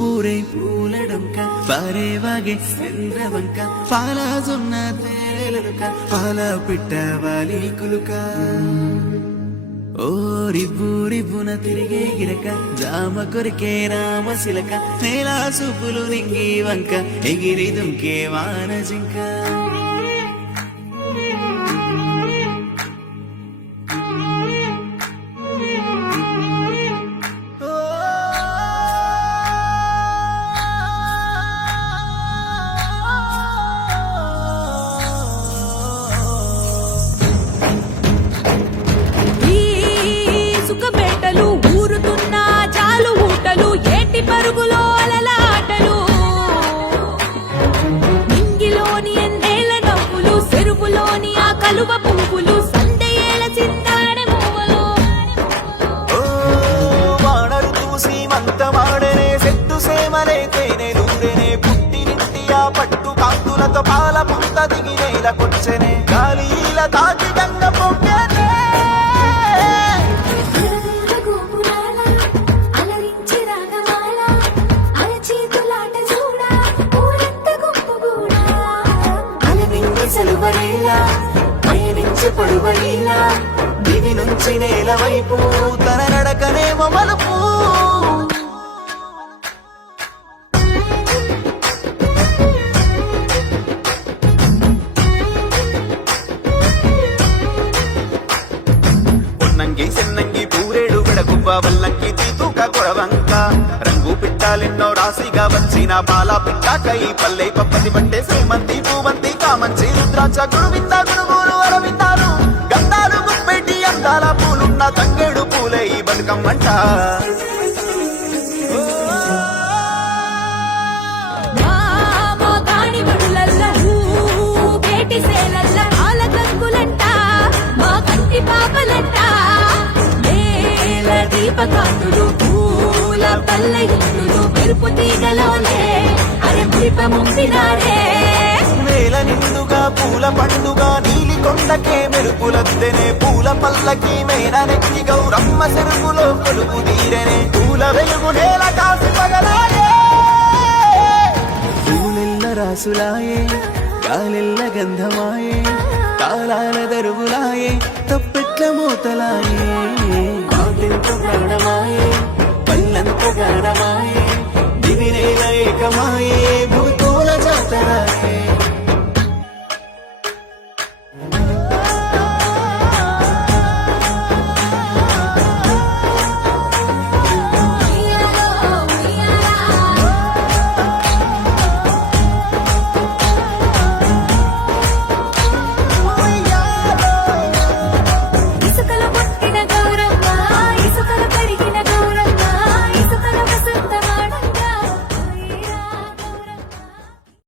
ఊరే పూలడంక పారేవాగే చంద్రవంక పాలాజొన్న తేలెలుక పాల పిట్టవాలి కులుక ఓ రివ్వు రివ్వున తిరిగే గిరక జామ కొరికే రామశిలక నేలా సూపులు నింగి వంక ఎగిరి దుంకే వాన జింక పరుగులో అలలాటలు నింగిలోని ఎన్నేల నవ్వులు చెరువులోని ఆ కలువ పువ్వులు సందేల చిందాడే మూవలు వానరు చూసి మంతమాడనే సెట్టు సేమలే తేనెలూరెనే పుట్టినింటి ఆ పట్టు కాంతులతో పాల పుంత దిగి నేలకొచ్చెనే గాలిల తాకి గంగ పొంగనే పయనించి పడువైలా దివి నుంచి నేల వైపు తన నడకనేమో మలుపు పొన్నంగి సెన్నంగి పూరేడు బెడగువ్వ వల్లంకి తీతూక కొడవంక రంగు పిట్టాలెన్నో రాశిగా వచ్చిన పాల పిట్టాకై పల్లె పప్పది పట్టే శ్రీమంతి పూవంతి కామంచి రుద్రాక్ష గురువింద గురుగులు అరవిందాలు గంధాలు గుప్పెట్టి అందాల పూలున్న తంగేడు పూలే ఈ బతుకమ్మంట దీపకాంతులు పూల పల్లెలు మెరుపు తీగలోనే అరే పులిప ముంపినారే నేల నిండుగా పూల పండుగ నీలి కొండకే మెరుపులద్దెనే పూల పల్లకి మేన నెక్కి గౌరమ్మ చెరుకులో కొలుపు తీరనే పూల వెలుగు నేల కాసి పగలాయే పూలెల్ల రాసులాయే గాలెల్ల గంధమాయే తాళాల దరువులాయే తప్పెట్ల మూతలాయే ప్రాణమాయే